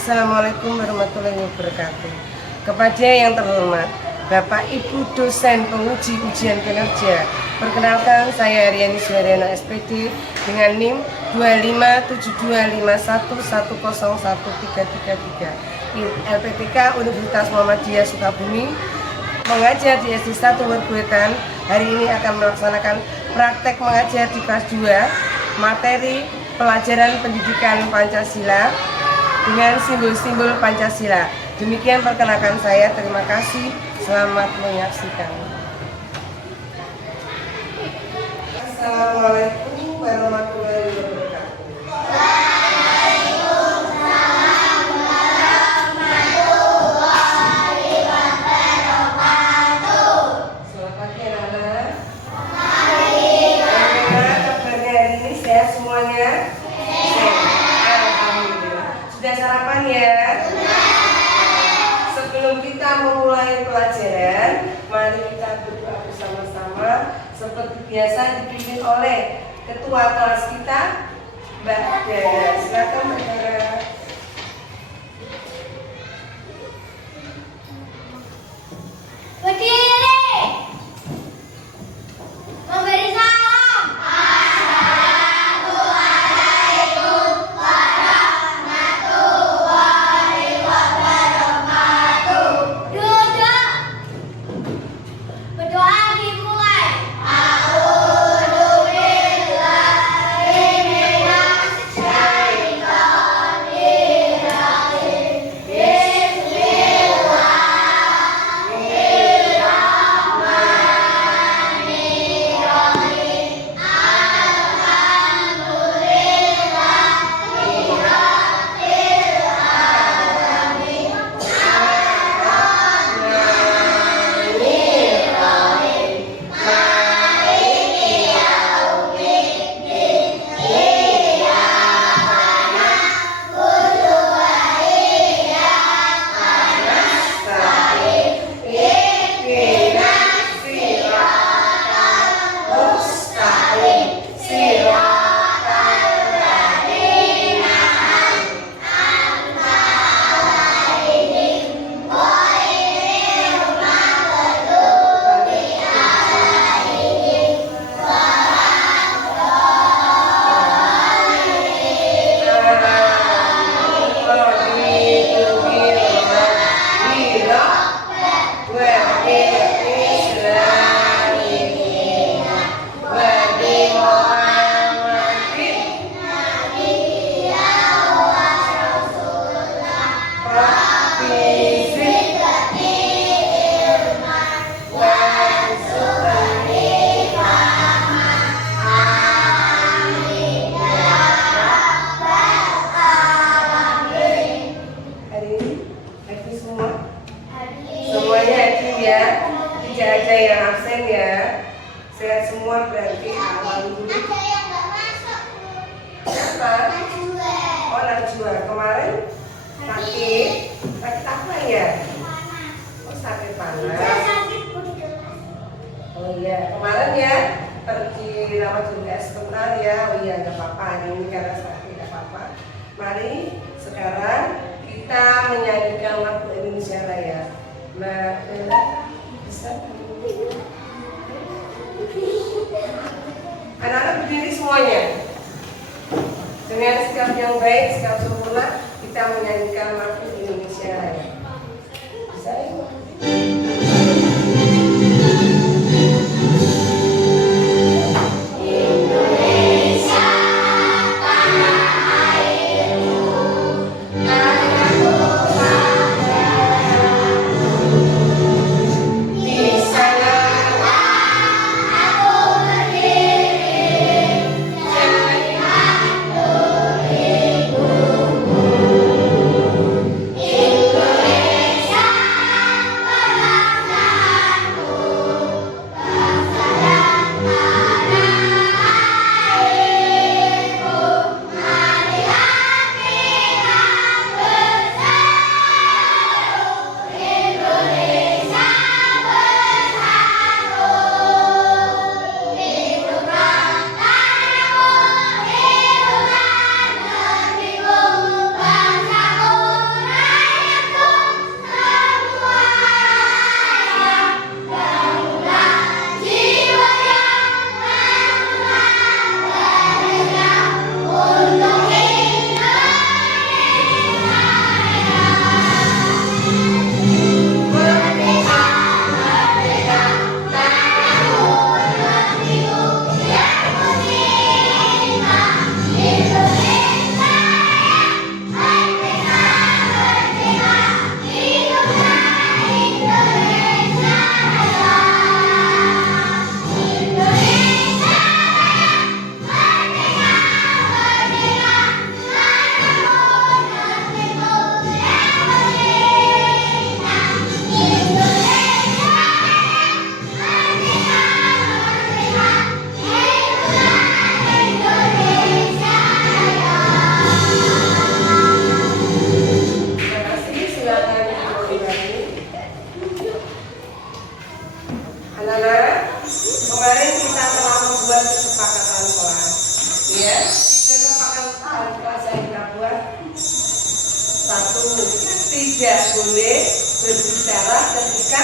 Assalamualaikum warahmatullahi wabarakatuh. Kepada yang terhormat Bapak Ibu dosen penguji ujian kinerja, perkenalkan saya Riani Suharyana SPD dengan NIM 2572511011333 LPTK Universitas Muhammadiyah Sukabumi, mengajar di SD 1 Werbuetan. Hari ini akan melaksanakan praktek mengajar di kelas 2 materi pelajaran pendidikan Pancasila dengan simbol-simbol Pancasila. Demikian perkenalkan saya, terima kasih, selamat menyaksikan. Assalamualaikum warahmatullahi wabarakatuh. Selamat pagi anak-anak. Kabarnya hari ini sehat semuanya? Sudah sarapan ya? Sebelum kita memulai pelajaran, mari kita berdoa bersama-sama seperti biasa dipimpin oleh ketua kelas kita, Mbak Dara. Silakan Mbak Dara. Berdiri, memberi salam. Assalamualaikum warahmatullahi wabarakatuh. Duduk. Berdoa dimulai. A'udzubillahi minasyaitonir rajim. Semuanya hadir ya, tidak ada yang absen ya. Sehat semua berarti alhamdulillah. Apa? Oh, Najwa kemarin sakit apa ya? Oh, sakit panas. Oh iya, kemarin ya pergi rawat juga sebentar ya. Oh iya, nggak apa-apa, ini karena sakit nggak apa-apa. Mari sekarang kita menyanyikan lagu Indonesia Raya. Mbak Bella bisa? Anak-anak berdiri semuanya. Dengan sikap yang baik, sikap sempurna, kita menyanyikan lagu Indonesia Raya. Bisa ya? Satu, tidak boleh berbicara ketika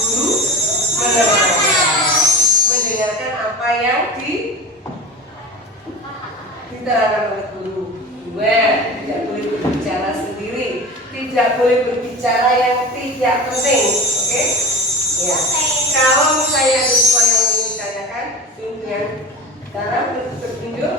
guru menerangkan. Mendengarkan apa yang diterangkan oleh guru. Dua, tidak boleh berbicara sendiri. Tidak boleh berbicara yang tidak penting. Oke? Ya. Kalau misalnya ada sesuatu yang ingin ditanyakan, dengan cara bertunjuk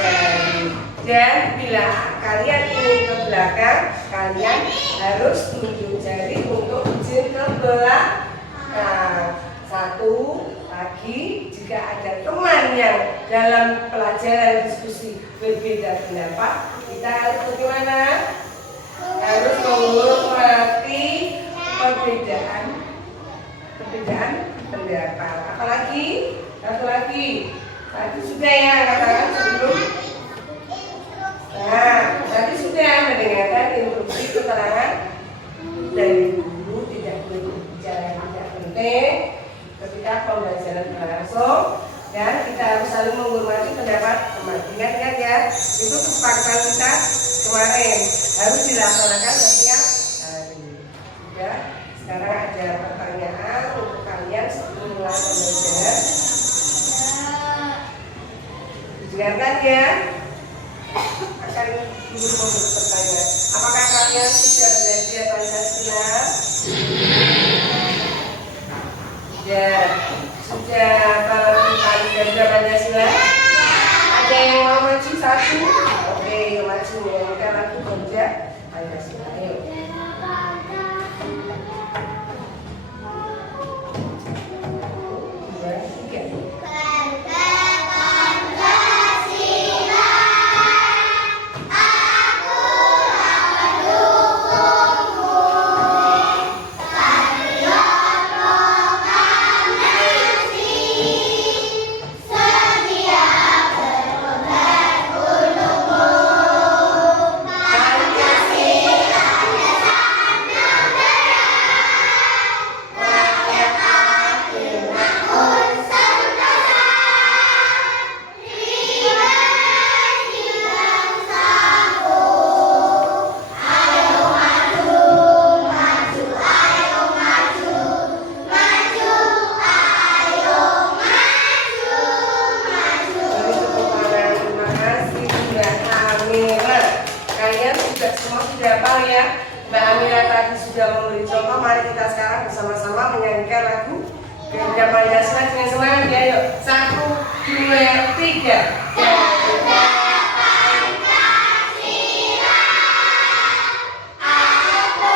jari. Dan bila kalian ingin ke belakang, kalian harus tunjuk jari untuk izin ke belakang. Satu lagi, jika ada teman yang dalam pelajaran diskusi berbeda pendapat, kita harus bagaimana? Harus menghormati perbedaan pendapat. Apalagi? Satu lagi. Tadi sudah ya katakan sebelum. Nah, tadi sudah mendengarkan instruksi keterangan dari guru, tidak boleh berbicara yang tidak penting ketika pembelajaran berlangsung, dan kita harus saling menghormati pendapat teman. Ingat ya, itu kesepakatan kita kemarin harus dilaksanakan setiap hari. Ya, sekarang ada pertanyaan untuk kalian sebelum mulai pembelajaran. Dengarkan ya. Akan ibu memberi pertanyaan. Apakah kalian sudah belajar Pancasila? Ya, sudah belajar Pancasila? Ada yang mau maju satu? Oke, maju ya. Kita langsung belajar Pancasila. Ayo. Mbak Amira tadi sudah memberi contoh, mari kita sekarang bersama-sama menyanyikan lagu Garuda Pancasila dengan semangat ya, yuk. 1, 2, 3. Garuda Pancasila, aku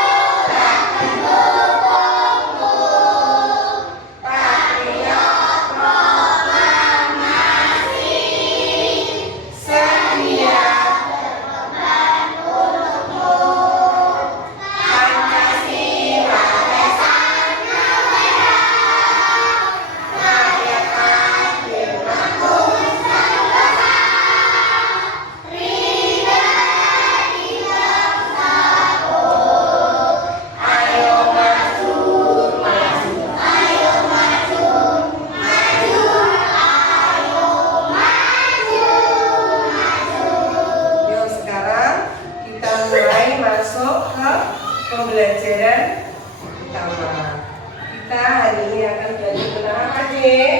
pendukungmu, patriot proklamasi, setia pembelajaran utama. Kita hari ini akan belajar tentang apa, Dek?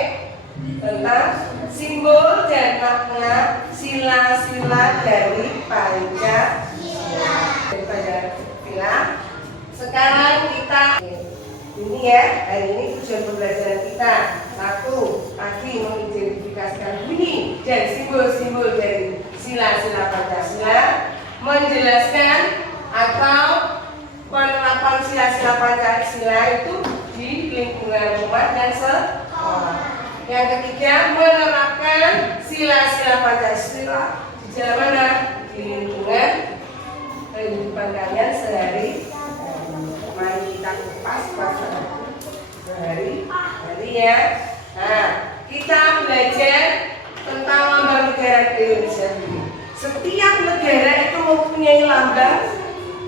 Tentang simbol dan makna sila-sila dari Pancasila. Sekarang kita ini ya, hari ini tujuan pembelajaran kita. Satu, tadi mengidentifikasikan bunyi dan simbol-simbol dari sila-sila Pancasila, menjelaskan atau penerapan sila-sila Pancasila itu di lingkungan rumah dan sekolah. Yang ketiga, menerapkan sila-sila Pancasila di jalan mana? Di lingkungan kehidupan kalian sehari. Mari kita kupas sehari-hari ya. Nah, kita belajar tentang lambang negara Indonesia ini. Setiap negara itu mempunyai lambang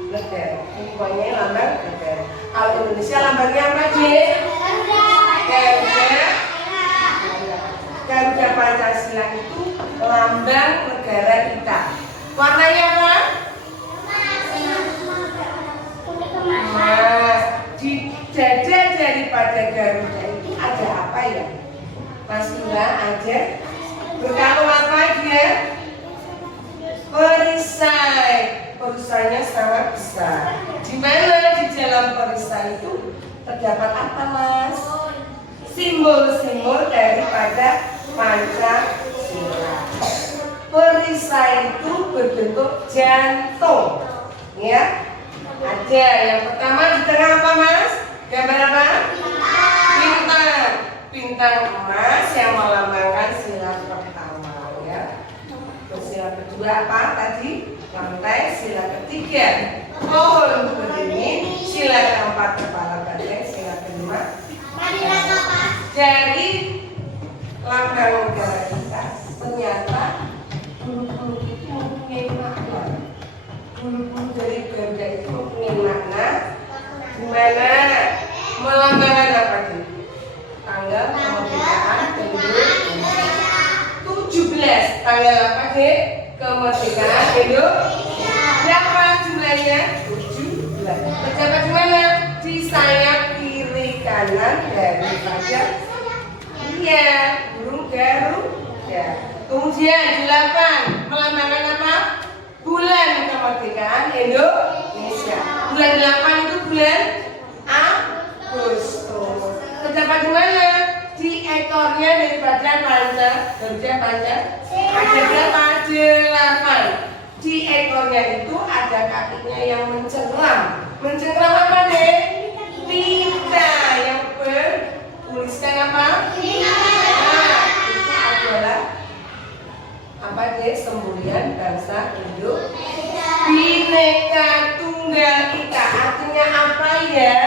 negara. Mempunyai lambang negara. Kalau Indonesia lambangnya apa, Dek? Garuda Pancasila itu lambang negara kita. Warnanya apa? perisainya sangat besar. Di mana di dalam perisai itu terdapat apa, Mas? Simbol-simbol daripada Pancasila. Perisai itu berbentuk jantung, ya. Ada yang pertama di tengah apa, Mas? Gambar apa? Bintang. Bintang emas yang melambangkan sila pertama, ya. Terus sila kedua apa tadi? Lantai. Sila ketiga pohon beringin. Sila keempat kepala banteng. Sila kelima dari lambang negara kita. Ternyata bulu-bulu itu mempunyai makna. Bulu-bulu dari Garuda itu mempunyai makna di mana melambangkan apa sih? Tanggal kemerdekaan Indonesia. 17 tanggal apa sih? Kemerdekaan Indonesia. Berapa jumlahnya? 17. Terdapat di mana? Di sayap kiri kanan daripada burung Garuda. Kemudian 8 melambangkan apa? Bulan kemerdekaan Indonesia. Bulan 8 itu bulan Agustus. Terdapat di mana? Di ekornya daripada Garuda Panca. Ada berapa? 8. Di ekornya itu ada kakinya yang mencengkram. Mencengkram apa deh? Tinta yang bertuliskan apa? Nah, itu adalah apa deh? Semboyan bangsa Indonesia. Bhinneka Tunggal Ika. Artinya apa ya?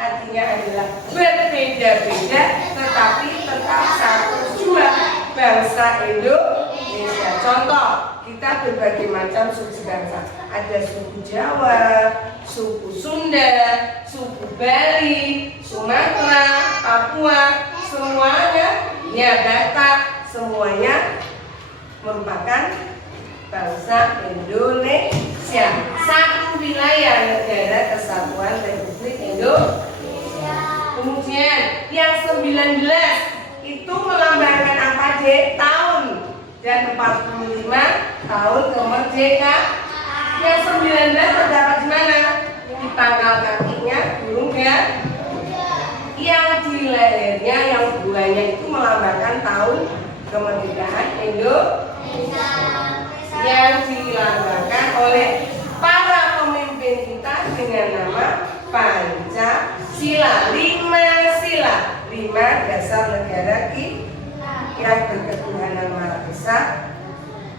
Artinya adalah berbeda-beda tetapi tetap satu jua bangsa Indonesia. Contoh, kita berbagai macam suku bangsa. Ada suku Jawa, suku Sunda, suku Bali, Sumatera, Papua, semuanya, ya Batak, semuanya merupakan bangsa Indonesia. Satu wilayah negara kesatuan Republik Indonesia. Kemudian yang 19 itu melambangkan apa deh? Tahun. Dan 45 tahun kemerdekaan. Yang 19 terdapat di mana? Di pangkal kakinya burung ya. Yang di lehernya, yang buahnya itu melambangkan tahun kemerdekaan Indonesia. Yang dilambangkan oleh para pemimpin kita dengan nama Pancasila. 5 sila, 5 dasar negara kita yang berketuhanan Maha Esa,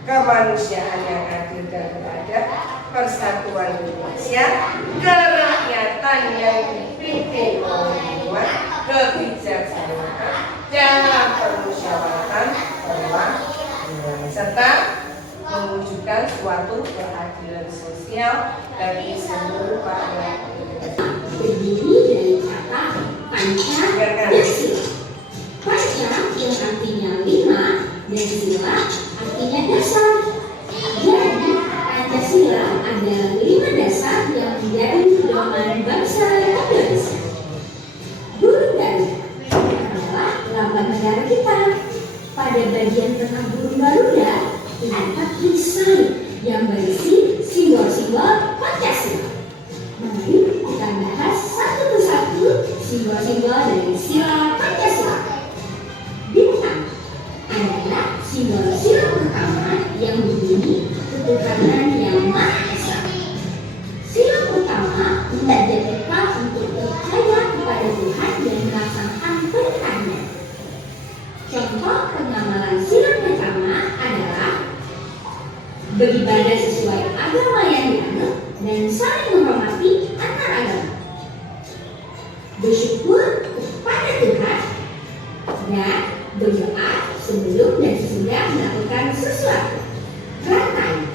kemanusiaan yang adil dan beradab, persatuan Indonesia, kerakyatan yang dipimpin oleh hikmat, kebijaksanaan dalam permusyawaratan serta mewujudkan suatu keadilan sosial bagi seluruh rakyat. Berdiri dari kata Pancasila. Panca yang artinya 5 dan sila artinya dasar. Jadi Pancasila adalah 5 dasar yang menjadi pedoman bangsa Indonesia. Burung Garuda adalah lambang negara kita. Pada bagian tengah burung Garuda terdapat perisai yang berisi simbol-simbol Pancasila. Mari kita bahas satu persatu simbol-simbol dari sila Pancasila. Bintang adalah simbol sila pertama yang berbunyi ketuhanan yang Maha Esa. Sila pertama menjadi kita untuk percaya kepada Tuhan dan melaksanakan perintahnya. Contoh pengamalan sila pertama adalah beribadah sesuai agama yang dianut dan saling menghormati antar agama, bersyukur kepada Tuhan, dan berdoa sebelum dan sesudah melakukan sesuatu. Rantai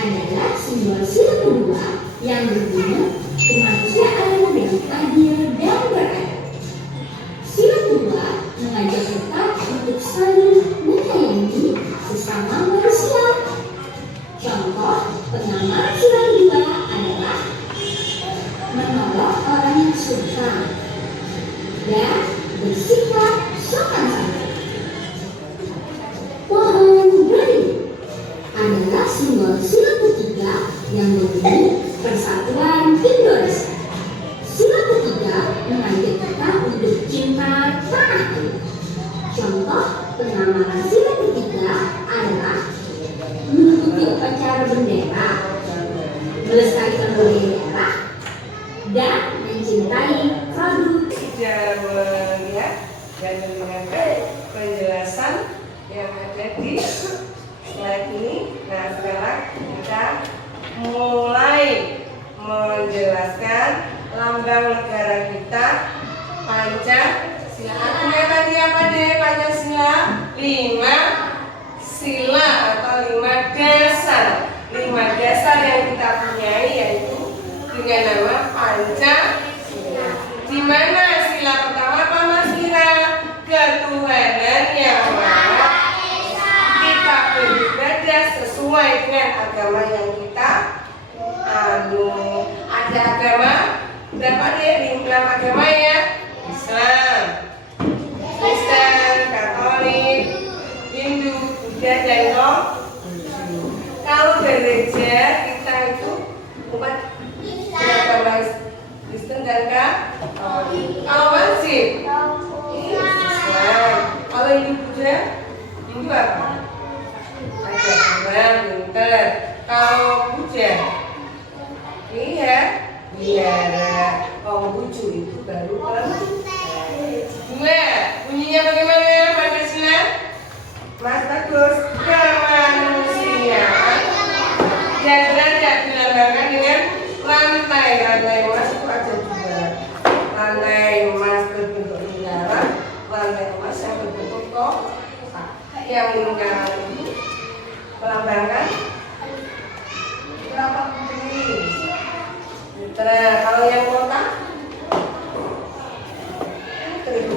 adalah simbol sila kedua yang berbunyi kemanusiaan yang adil dan beradab. Sila kedua mengajak kita untuk saling menyayangi sesama manusia. Contoh pengamalan sila kedua adalah menolong orang yang susah dan bersikap sopan santun. Pohon beringin adalah simbol sila ketiga yang berbunyi Indonesia. Sila ketiga mengajak kita untuk cinta tanah air. Contoh pengamalan sila ketiga adalah mengikuti upacara bendera, melestarikan budaya daerah, dan mencintai produk. Sudah melihat dan mendengarkan penjelasan yang ada di slide ini. Nah, sekarang kita mulai menjelaskan lambang negara kita, Pancasila. Artinya tadi apa deh Pancasila? 5 sila atau 5 dasar. 5 dasar yang kita punyai yaitu dengan nama Pancasila. Di mana sila pertama apa Mas Kira? Ketuhanan yang Maha Esa. Kita beribadah sesuai dengan agama yang kita ada agama berapa deh? 5 agama ya. Islam, Kristen, Katolik, Hindu, Buddha, dan Konghucu. Kalau gereja kita itu umat beragama Kristen dan Katolik. Kalau masjid Islam. Kalau Hindu, Buddha, Hindu apa? Ada Tuhan, pinter. Kalau Buddha, biara. Konghucu itu baru dua. Bunyinya bagaimana Pancasila? Mas Bagus. Kemanusiaan dan derajat dilambangkan dengan lantai. Lantai emas itu ada 2. Lantai emas berbentuk lingkaran, lantai emas yang berbentuk kotak. Yang lingkaran itu melambangkan berapa putri? Nah, kalau yang kotak itu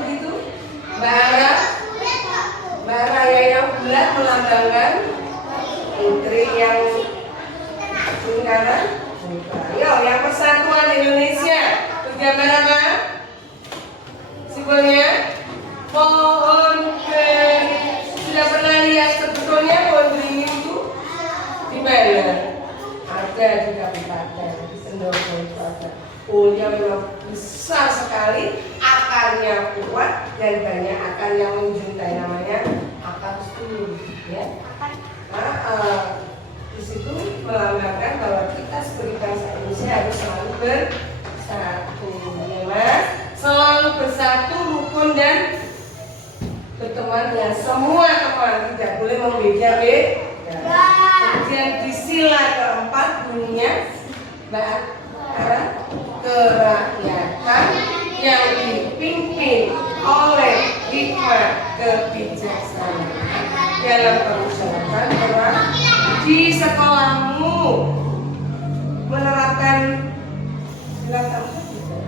begitu. Bara yang bulat melambangkan putri, yang lingkaran putra. Yo, yang persatuan Indonesia bergambar apa? Simbolnya pohon beringin. Sudah pernah lihat sebetulnya pohon beringin itu di mana? Ada di Kabupaten Sendoso itu ada. Pohonnya memang besar sekali, akarnya kuat dan banyak akar yang menjuntai, namanya akar studi, ya. Di situ melambangkan bahwa kita sebagai bangsa Indonesia harus selalu bersatu, ya Mas. Selalu bersatu, rukun dan berteman dengan semua teman, tidak boleh membeda-beda. Kemudian di sila keempat bunyinya kerakyatan yang dipimpin oleh hikmah kebijaksanaan dalam permusyawaratan bahwa di sekolahmu menerapkan sila keempat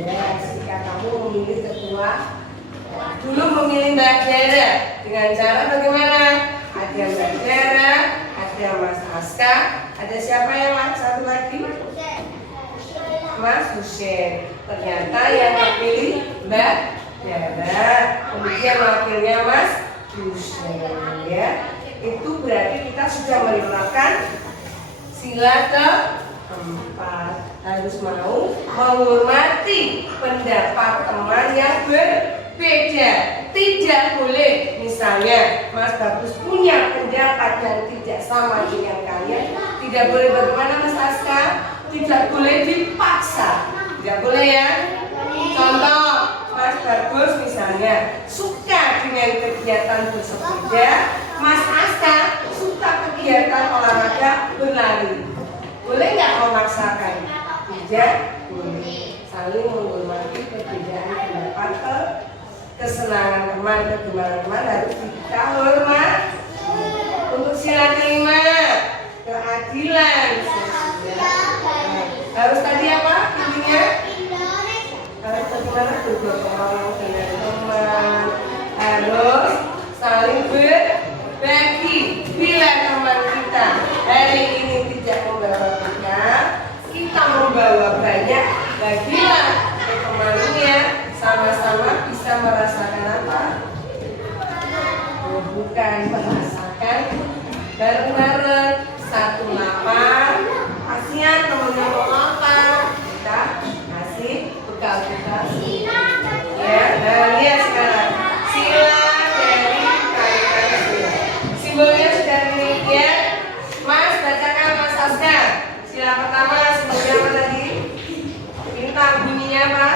ya. Jika kamu memilih ketua, dulu memilih Mbak Dara dengan cara bagaimana? Ada Mbak Dara, ada Mas Aska, ada siapa yang satu lagi? Mas Hussein. Ternyata yang terpilih Mbak Dara, kemudian wakilnya Mas Hussein, ya. Itu berarti kita sudah menerapkan sila keempat. Harus mau menghormati pendapat teman yang berbeda. Tidak boleh misalnya Mas Bagus punya pendapat yang tidak sama dengan kalian, tidak boleh bagaimana Mas Aska? Tidak boleh dipaksa. Tidak boleh ya. Contoh, Mas Bagus misalnya suka dengan kegiatan bersepeda, Mas Aska suka kegiatan olahraga berlari. Boleh nggak memaksakan? Tidak boleh. Saling menghormati perbedaan pendapat, kesenangan teman, kegemaran teman harus kita hormati. Untuk sila kelima, keadilan sosial. Harus tadi apa intinya? Harus bagaimana bergotong dengan teman, harus saling berbagi. Bila teman kita hari ini tidak membawa kita membawa banyak, bagilah temannya, sama-sama bisa merasakan apa? Bukan merasakan bareng-bareng, satu lapar, pasti kan temennya mau apa, kita kasih bekal-bekal. Ya, nah lihat sekarang sila dari tarikan sila. Simbolnya sudah dilihat. Mas bacakan Mas Aska. Sila pertama simbolnya apa tadi? Bintang, bunyinya apa?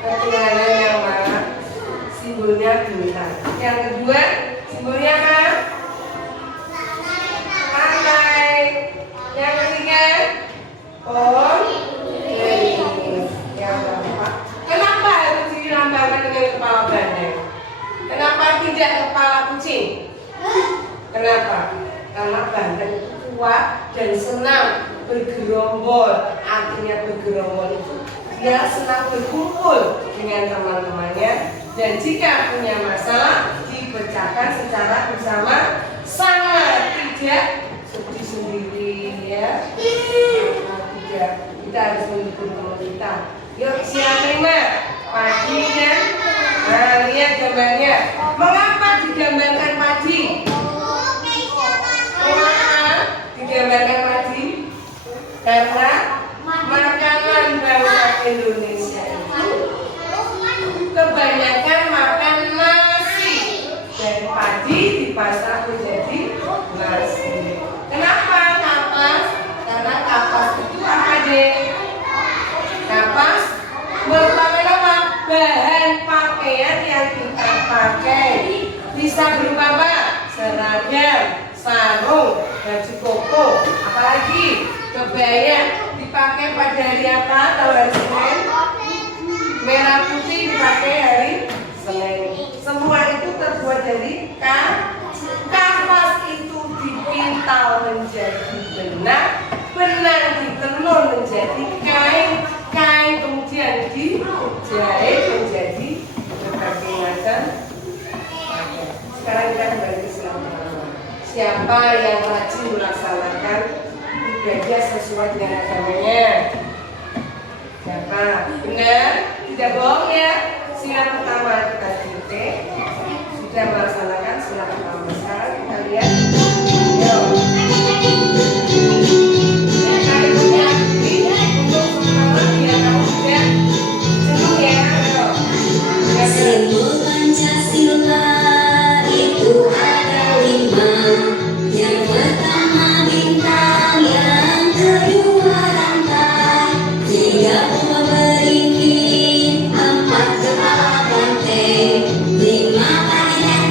Ketuhanan yang maha, simbolnya bintang. Yang kedua simbolnya apa? Lantai. Yang ketiga pohon. Yang keempat, kenapa harus dilambangkan dengan kepala banteng? Kenapa tidak kepala kucing? Kenapa? Karena banteng itu kuat dan senang bergerombol. Artinya bergerombol itu dia senang berkumpul dengan teman-temannya, dan jika punya masalah dipecahkan secara bersama-sama, tidak sedih sendiri ya. Tidak, kita harus mendukung teman kita. Yuk siap terima padi dan lihat gambarnya. Mengapa digambarkan padi? Mengapa digambarkan padi? Karena makanan bangsa Indonesia itu kebanyakan makan nasi, dan padi dimasak menjadi nasi. Kenapa kapas? Karena kapas itu apa deh? Kapas merupakan apa? Bahan pakaian yang kita pakai. Bisa berupa apa? Seragam, sarung, baju koko, apalagi kebaya. Dipakai pada hari apa? Tahu hari Senin? Merah putih dipakai hari Senin. Semua itu terbuat dari kapas itu dipintal menjadi benang, benang ditenun menjadi kain, kain kemudian dijahit menjadi berbagai macam pakaian. Sekarang kita kembali ke Islam. Siapa yang rajin melaksanakan ibadah sesuai dengan agamanya? Siapa? Benar? Tidak bohong ya? Sila pertama kita titik sudah melaksanakan sila pertama. Sekarang kita lihat. Yuk. Kali punya ini untuk sekolah biar kamu tidak jenuh ya. Yuk. Simbol Pancasila itu ada 5. Yang pertama bintang, yang kedua rantai, 3 bunga beringin, 4 kepala banteng, 5 padi dan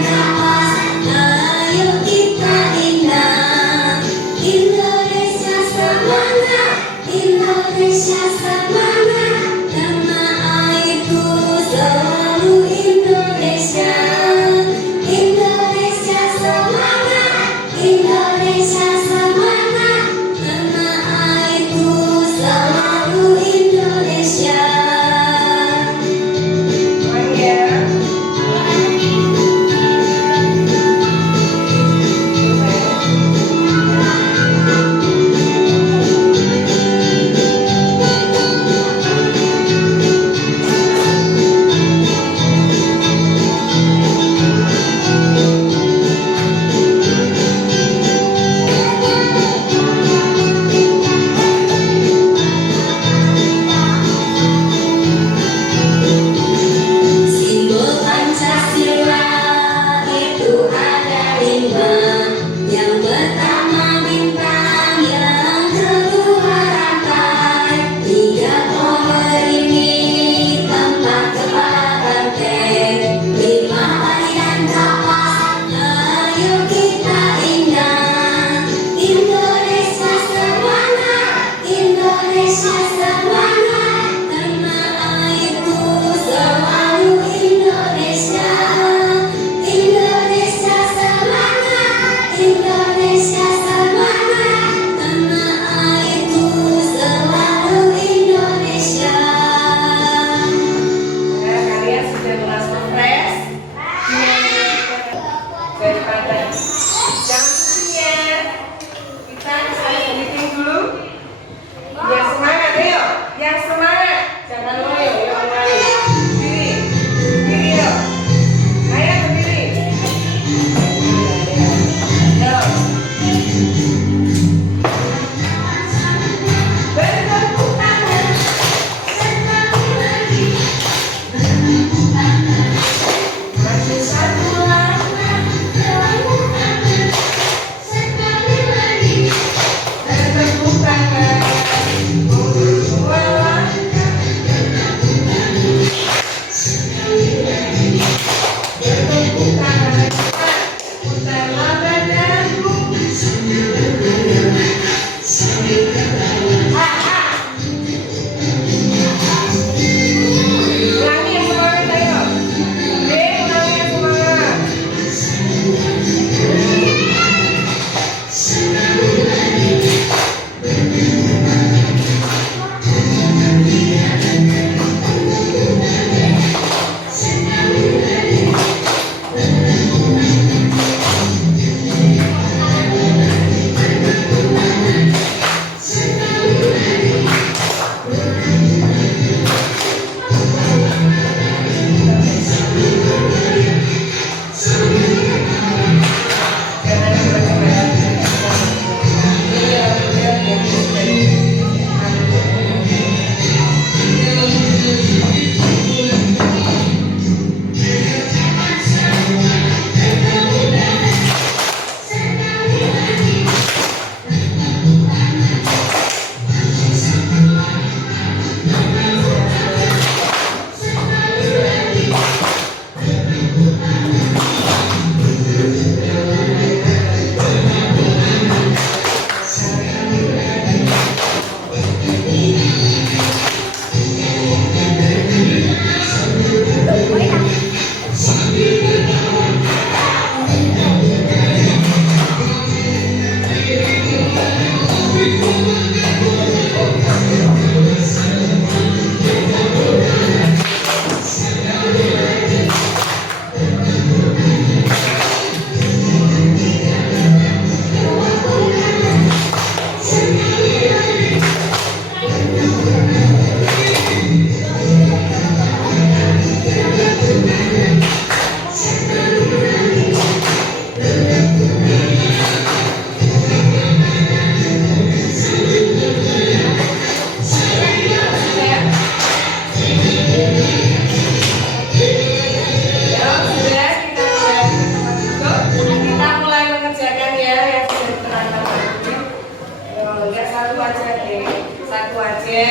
satu aja deh, satu aja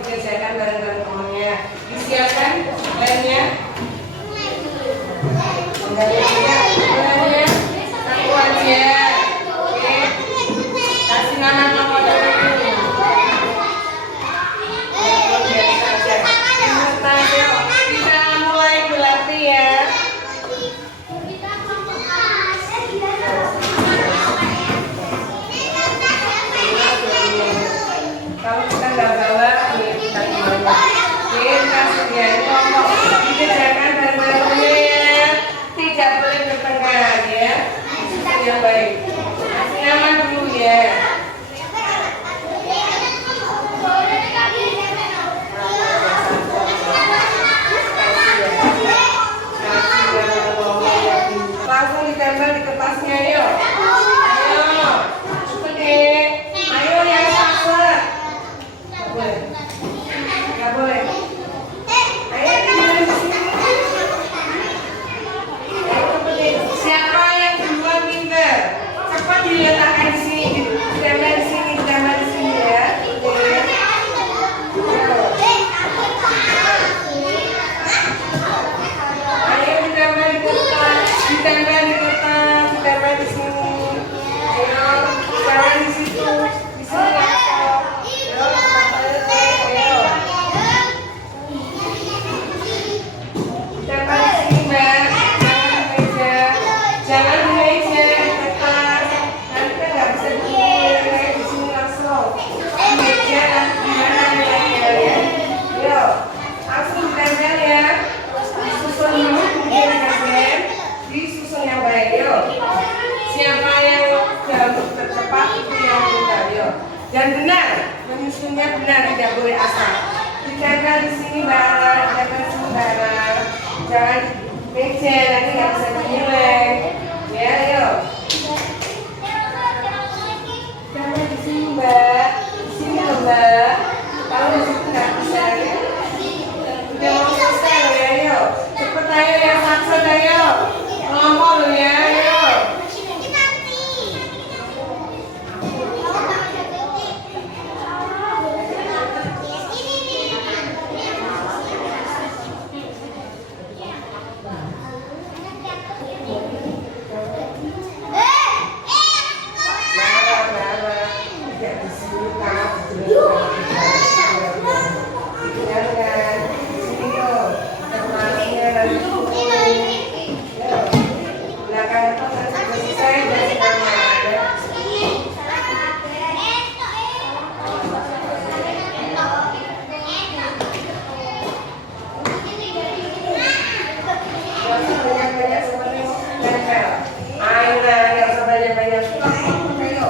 dikerjakan bareng-bareng temennya. Disiapkan lainnya. Bahannya satu aja. Oke. Kasih nama kamu dulu. Biasa aja. Kita mulai berlatih ya. Kalau kita nggak bawa, kita gimana? Kita sediain kelompok. Dikerjakan bareng-barengnya ya. Tidak boleh bertengkar ya. Itu yang baik. Kasih nama dulu ya. Langsung ditempel di kertasnya yuk. Ayo, cepet. Ayo yang sabar. Gak boleh. Gak boleh. Ayo di sini. Ayo cepet. Siapa yang duluan pinter? Cepat diletakkan di sini. Ditempel di sini. Ditempel di sini ya. Oke. Ayo ditempel di kertas. Ditempel di kertas. Ditempel di sini. Ayo, jangan di situ. Di sini langsung. Ayo, ayo. Ditempel di sini, Mbak. Jangan di meja. Kertas. Nanti kan nggak bisa dikumpulin. Di sini langsung. Di meja nanti gimana ya? Ayo, langsung ditempel ya. Disusun dulu, kemudian dikasih. Disusun yang baik, yuk. Siapa yang jauh tercepat itu yang pintar, yuk. Dan benar, menyusunnya benar, tidak boleh asal. Ditempel di sini bareng, ditempel di sini bareng. Jangan di meja, nanti nggak bisa dinilai. Ya, yuk. Ditempel di sini, Mbak. Di sini loh, Mbak. Kalau di situ nggak bisa, ya. Udah mau selesai loh ya, yuk. Cepet ayo yang saksa, ayo. Ngomong loh ya, ayo. Lara, tidak di sini kan, jangan di sini yuk. Kertasnya nanti yuk. Belakang itu nanti selesai dari kamar ya. Gak usah banyak-banyak seperti tempel. Ayo lah, gak usah banyak-banyak. Ayo.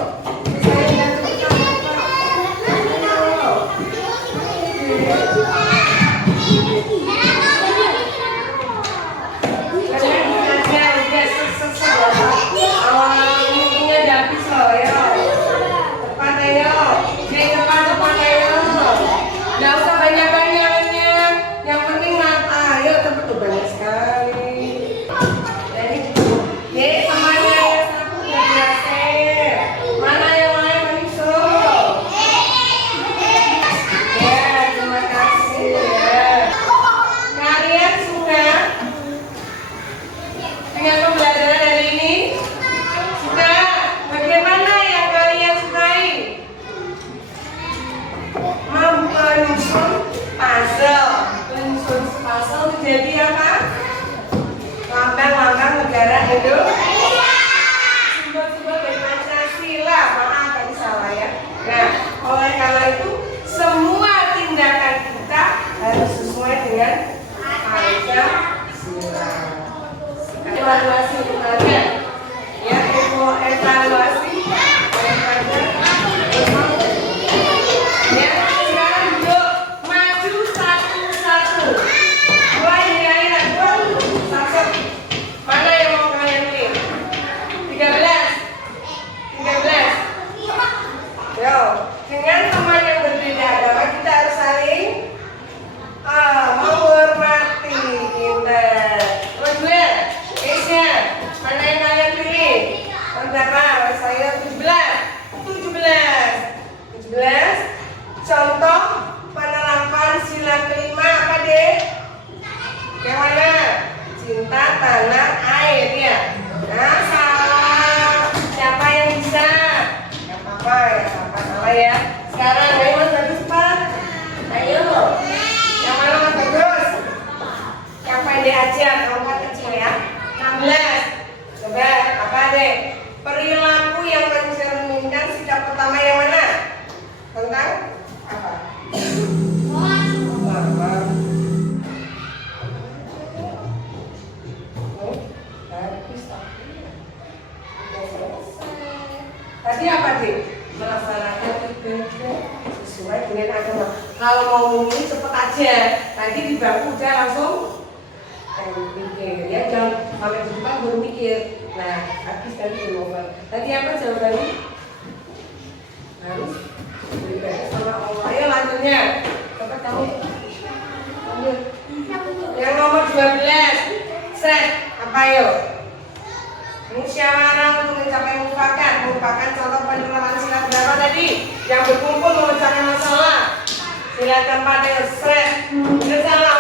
Gak usah banyak-banyaknya. Yang penting mata. Ayo cepet tuh, banyak sekali. Jadi ya temannya yang satu udah berhasil. Mana yang lain menyusul? Ya, terima kasih ya. Kalian suka dengan pembelajaran hari ini? Suka? Bagaimana yang kalian sukai? Menyusun puzzle. Menyusun puzzle menjadi apa? Lambang-lambang negara Indonesia. Simbol-simbol dari Pancasila. Maaf tadi salah ya. Nah, oleh karena itu semua tindakan kita harus sesuai dengan Pancasila. Evaluasi untuk kalian. Ya, evaluasi. Ya, sekarang duduk maju satu-satu. Dua ini aja, satu. Mana yang mau kalian pilih? 13. Yo, dengan teman yang berbeda agama kita harus saling menghormati. Pintar. Kedua, Asia, mana yang kalian pilih? Berapa? Saya 17. apa salah ya. Sekarang ayo Mas Bagus Pak. Ayo. Yang mana Mas Bagus? Yang pendek aja, kamu kan kecil ya. 16. Coba apa deh? Perilaku yang mencerminkan sikap pertama yang mana? Tentang apa? Lapar. Tadi apa deh? Melaksanakan ibadah sesuai dengan agama. Kalau mau ngomongin cepet aja. Tadi di bangku udah langsung mikir ya, jangan sampai di depan baru mikir. Nah, habis tadi ngomong. Tadi apa jawabannya? Harus beribadah sama Allah. Ayo lanjutnya. Cepat kamu. Lanjut. Yang nomor 12. Set apa yuk? Musyawarah untuk mencapai mufakat. Merupakan contoh penerapan sila berapa tadi? Yang berkumpul memecahkan masalah. Sila keempat yang stres. Bersama